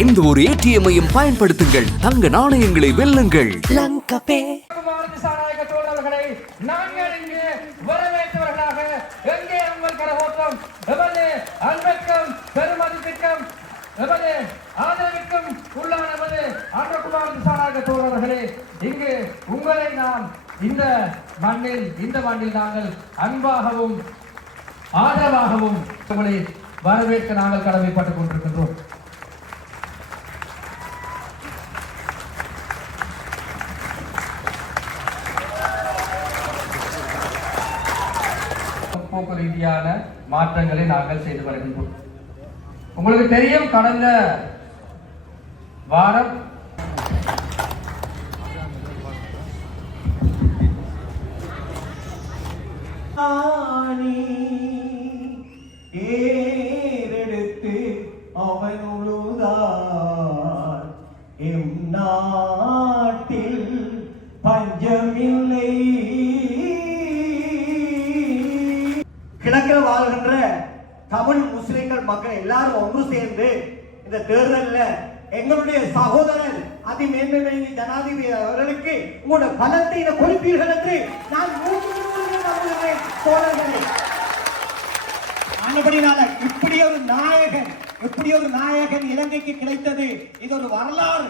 எந்த ஒரு ஏடிஎம்மையும் பயன்படுத்துங்கள், தங்க நாணயங்களை வெல்லுங்கள். நாங்கள் இங்கு வரவேற்றவர்களாக எங்கே உங்கள் கரகோட்டம் எமது அன்புக்கும் பெருமதிப்பிற்கும் எமது ஆதரவிற்கும் உள்ளான எமது அன்றகுமார் திசாநாயக தோழர்களே, இங்கு உங்களை நாம் இந்த மண்ணில் நாங்கள் அன்பாகவும் ஆதரவாகவும் உங்களை வரவேற்க நாங்கள் கடமைப்பட்டுக் கொண்டிருக்கின்றோம். போக்கு ரீதியான மாற்றங்களை நாங்கள் செய்து வருகின்றோம். உங்களுக்கு தெரியும், கடந்த வாரம் ஏறெடுத்து அவன் உழுதார் எம் நாட்டில் பஞ்சமில்லை. கிழக்கில் வாழ்கின்ற தமிழ் முஸ்லிம்கள் மக்கள் எல்லாரும் ஒன்று சேர்ந்து இந்த தேர்தலில் எங்களுடைய சகோதரர் அதிமேன்மை ஜனாதிபதி அவர்களுக்கு உங்களுடைய பலத்தை கொடுப்பீர்கள் என்று நான் தோழர்களே. ஆனபடினால இப்படி ஒரு நாயகன் இலங்கைக்கு கிடைத்தது, இது ஒரு வரலாறு.